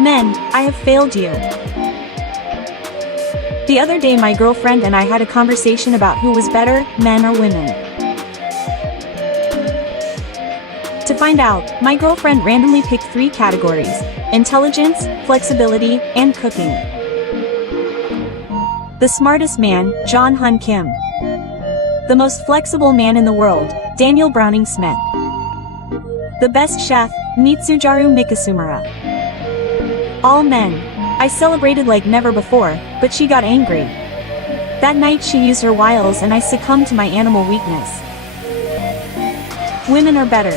Men, I have failed you. The other day my girlfriend and I had a conversation about who was better, men or women. To find out, my girlfriend randomly picked 3 categories: intelligence, flexibility, and cooking. The smartest man, John Hun Kim. The most flexible man in the world, Daniel Browning Smith. The best chef, Mitsujaru Mikasumura. All men. I celebrated like never before, but she got angry. That night she used her wiles and I succumbed to my animal weakness. Women are better.